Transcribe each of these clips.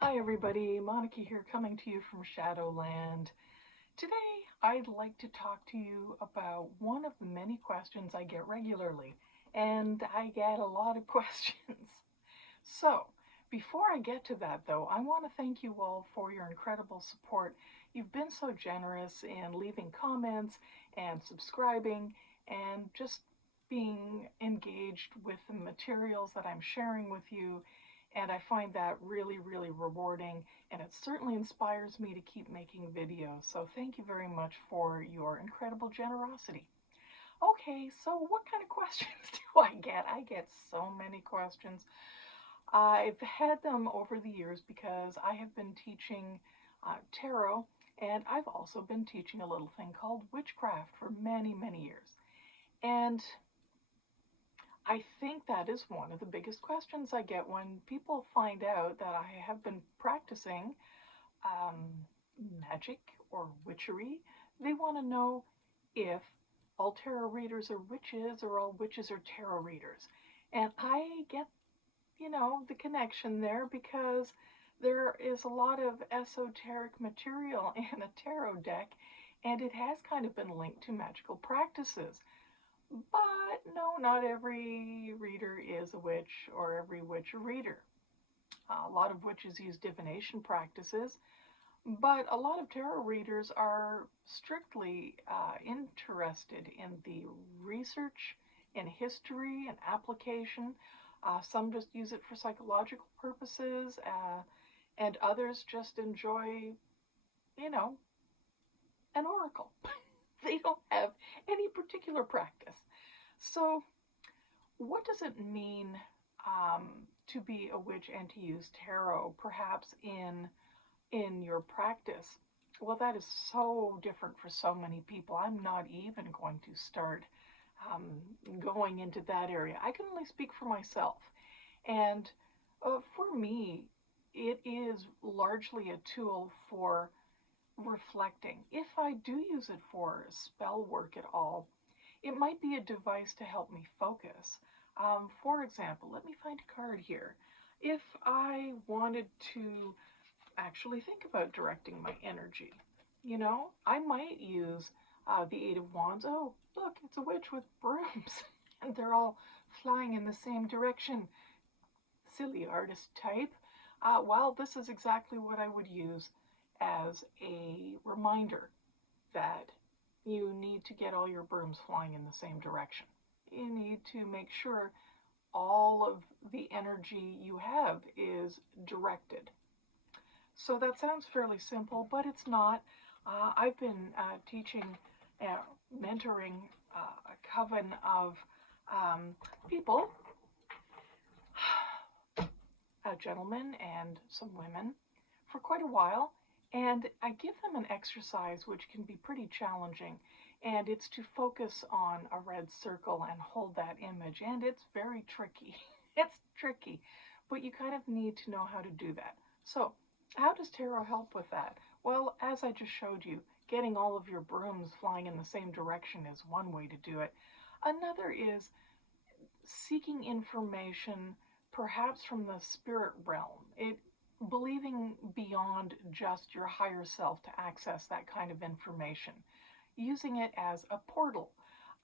Hi everybody, Monica here coming to you from Shadowland. Today I'd like to talk to you about one of the many questions I get regularly, and I get a lot of questions. So, before I get to that though, I want to thank you all for your incredible support. You've been so generous in leaving comments and subscribing and just being engaged with the materials that I'm sharing with you, and I find that really, really rewarding, and it certainly inspires me to keep making videos. So thank you very much for your incredible generosity. Okay, so what kind of questions do I get? I get so many questions. I've had them over the years because I have been teaching tarot, and I've also been teaching a little thing called witchcraft for many, many years. And I think that is one of the biggest questions I get when people find out that I have been practicing magic or witchery. They want to know if all tarot readers are witches or all witches are tarot readers. And I get, the connection there because there is a lot of esoteric material in a tarot deck, and it has kind of been linked to magical practices. But no, not every reader is a witch or every witch a reader. A lot of witches use divination practices, but a lot of tarot readers are strictly interested in the research and history and application. Some just use it for psychological purposes, and others just enjoy, you know, an oracle. They don't have any particular practice. So, what does it mean to be a witch and to use tarot, perhaps in your practice? Well, that is so different for so many people. I'm not even going to start um, going into that area. I can only speak for myself. And for me, it is largely a tool for reflecting. If I do use it for spell work at all, it might be a device to help me focus. For example, let me find a card here. If I wanted to actually think about directing my energy, I might use the Eight of Wands. Oh, look, it's a witch with brooms, and they're all flying in the same direction. Silly artist type. Well, this is exactly what I would use as a reminder that you need to get all your brooms flying in the same direction. You need to make sure all of the energy you have is directed. So that sounds fairly simple, but it's not. I've been teaching, uh, mentoring a coven of people, gentlemen and some women, for quite a while, and I give them an exercise which can be pretty challenging, and it's to focus on a red circle and hold that image, and it's very tricky. It's tricky, but you kind of need to know how to do that. So, how does tarot help with that? Well, as I just showed you, getting all of your brooms flying in the same direction is one way to do it. Another is seeking information perhaps from the spirit realm, believing beyond just your higher self to access that kind of information, using it as a portal.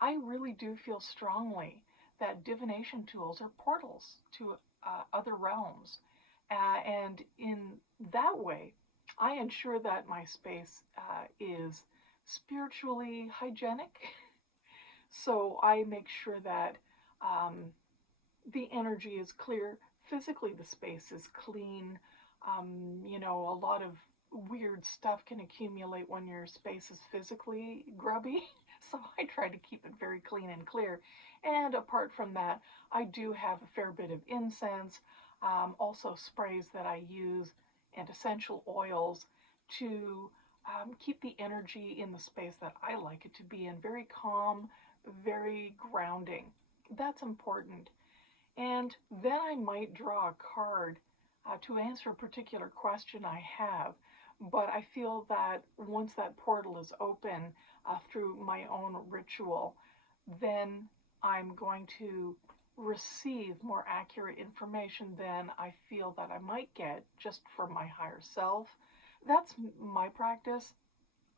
I really do feel strongly that divination tools are portals to other realms, and in that way I ensure that my space is spiritually hygienic. So I make sure that um, the energy is clear. Physically, the space is clean. A lot of weird stuff can accumulate when your space is physically grubby. So I try to keep it very clean and clear. And apart from that, I do have a fair bit of incense, also sprays that I use, and essential oils to keep the energy in the space that I like it to be in very calm, very grounding. That's important. And then I might draw a card to answer a particular question I have. But I feel that once that portal is open through my own ritual, then I'm going to receive more accurate information than I feel that I might get just from my higher self. That's my practice.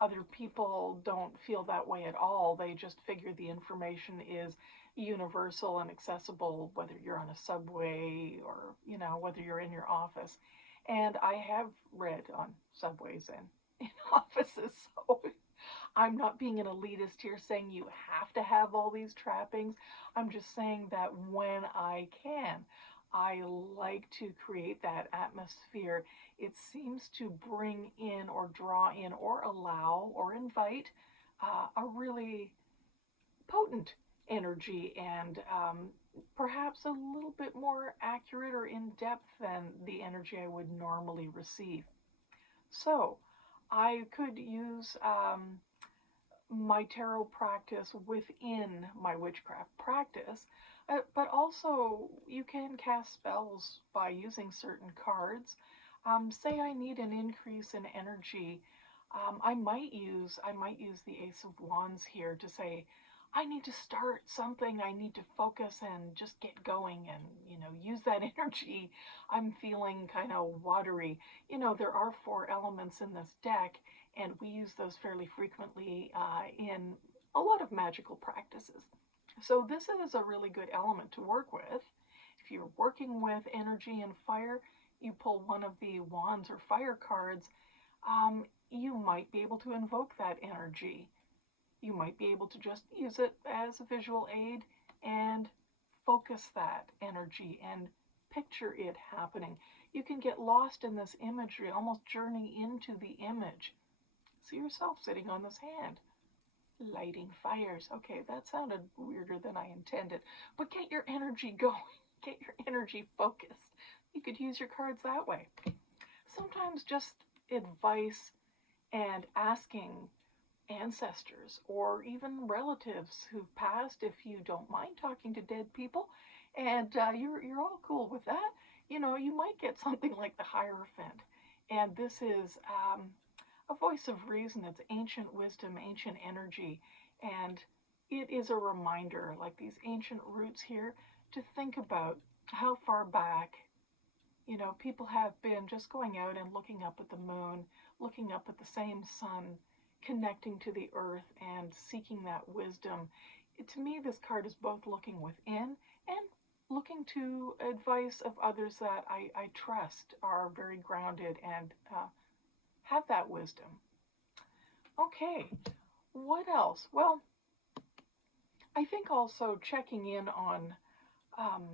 Other people don't feel that way at all. They just figure the information is universal and accessible, whether you're on a subway or, whether you're in your office. And I have read on subways and in offices, so I'm not being an elitist here saying you have to have all these trappings. I'm just saying that when I can, I like to create that atmosphere. It seems to bring in or draw in or allow or invite a really potent energy and perhaps a little bit more accurate or in depth than the energy I would normally receive. So I could use my tarot practice within my witchcraft practice, but also you can cast spells by using certain cards. Say I need an increase in energy, I might use the Ace of Wands here to say I need to start something. I need to focus and just get going and use that energy. I'm feeling kind of watery. There are 4 elements in this deck, and we use those fairly frequently in a lot of magical practices. So this is a really good element to work with. If you're working with energy and fire, you pull one of the wands or fire cards. You might be able to invoke that energy. You might be able to just use it as a visual aid and focus that energy and picture it happening. You can get lost in this imagery, almost journey into the image. See yourself sitting on this hand, lighting fires. Okay, that sounded weirder than I intended, but get your energy going, get your energy focused. You could use your cards that way. Sometimes just advice and asking ancestors or even relatives who've passed, if you don't mind talking to dead people and you're all cool with that, you might get something like the Hierophant. And this is a voice of reason. It's ancient wisdom, ancient energy, and it is a reminder, like these ancient roots here, to think about how far back people have been just going out and looking up at the moon, looking up at the same sun, connecting to the earth and seeking that wisdom. To me, this card is both looking within and looking to advice of others that I trust are very grounded and have that wisdom. Okay, what else? Well, I think also checking in on, um,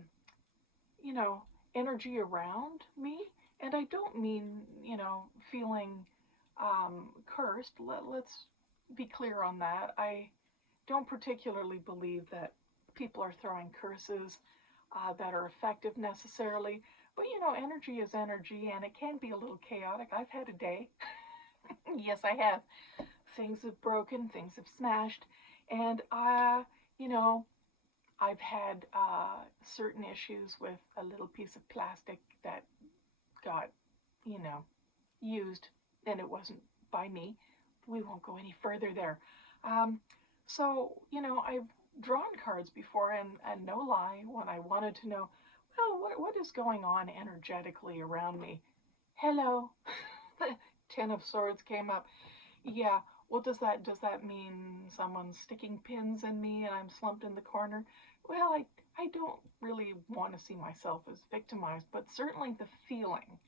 you know, energy around me. And I don't mean, feeling cursed. Let's be clear on that. I don't particularly believe that people are throwing curses that are effective necessarily. But, energy is energy and it can be a little chaotic. I've had a day. Yes, I have. Things have broken, things have smashed. And, I've had certain issues with a little piece of plastic that got, used, and it wasn't by me. We won't go any further there. So, I've drawn cards before, and no lie, when I wanted to know, well, what is going on energetically around me? Hello. The Ten of Swords came up. Yeah, what does that mean someone's sticking pins in me and I'm slumped in the corner? Well, I don't really want to see myself as victimized, but certainly the feeling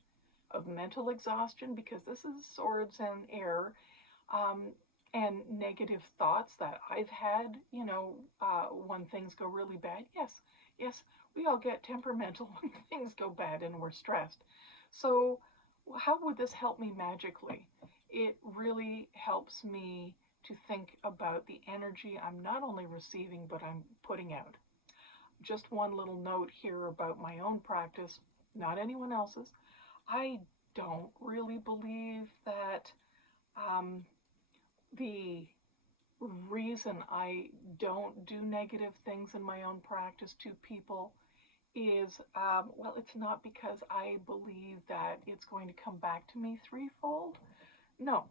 of mental exhaustion, because this is swords and air, and negative thoughts that I've had, when things go really bad. Yes, we all get temperamental when things go bad and we're stressed. So how would this help me magically? It really helps me to think about the energy I'm not only receiving, but I'm putting out. Just one little note here about my own practice, not anyone else's. I don't really believe that the reason I don't do negative things in my own practice to people is, well, it's not because I believe that it's going to come back to me threefold. No,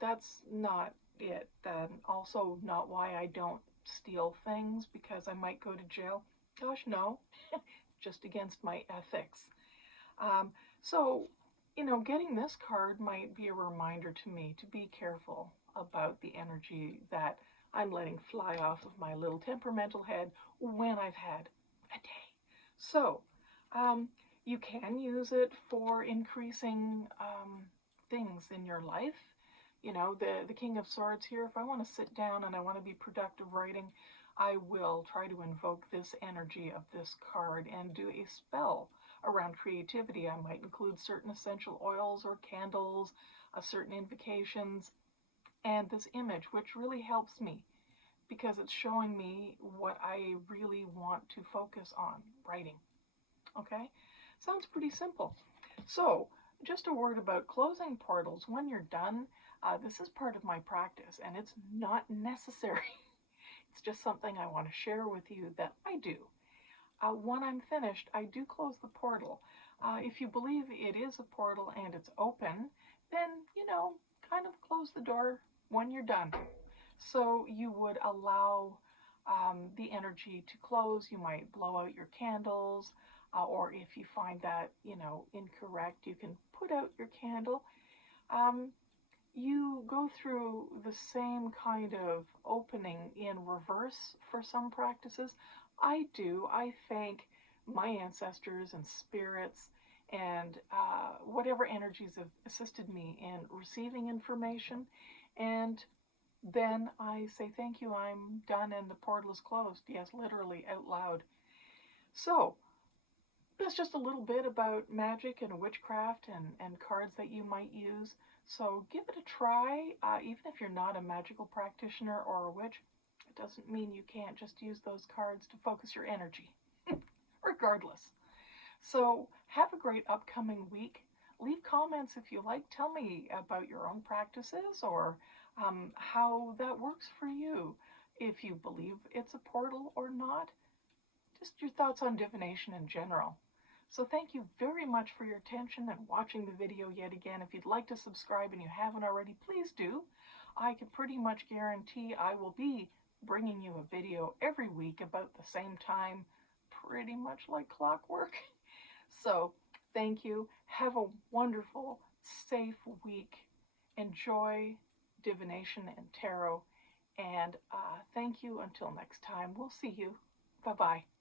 that's not it. Then also not why I don't steal things, because I might go to jail. Gosh, no, just against my ethics. Um, so, getting this card might be a reminder to me to be careful about the energy that I'm letting fly off of my little temperamental head when I've had a day. So, um, you can use it for increasing things in your life. The King of Swords here, if I want to sit down and I want to be productive writing, I will try to invoke this energy of this card and do a spell around creativity. I might include certain essential oils or candles, certain invocations, and this image, which really helps me because it's showing me what I really want to focus on writing. Okay? Sounds pretty simple. So, just a word about closing portals. When you're done, this is part of my practice and it's not necessary. It's just something I want to share with you that I do. When I'm finished, I do close the portal. If you believe it is a portal and it's open, then, kind of close the door when you're done. So you would allow the energy to close. You might blow out your candles, or if you find that, incorrect, you can put out your candle. Um, you go through the same kind of opening in reverse for some practices. I do. I thank my ancestors and spirits and whatever energies have assisted me in receiving information. And then I say, thank you, I'm done, and the portal is closed. Yes, literally out loud. So, that's just a little bit about magic and witchcraft and cards that you might use. So give it a try, even if you're not a magical practitioner or a witch. It doesn't mean you can't just use those cards to focus your energy, regardless. So have a great upcoming week. Leave comments if you like. Tell me about your own practices or how that works for you. If you believe it's a portal or not, just your thoughts on divination in general. So thank you very much for your attention and watching the video yet again. If you'd like to subscribe and you haven't already, please do. I can pretty much guarantee I will be bringing you a video every week about the same time, pretty much like clockwork. So thank you. Have a wonderful, safe week. Enjoy divination and tarot. And thank you until next time. We'll see you. Bye-bye.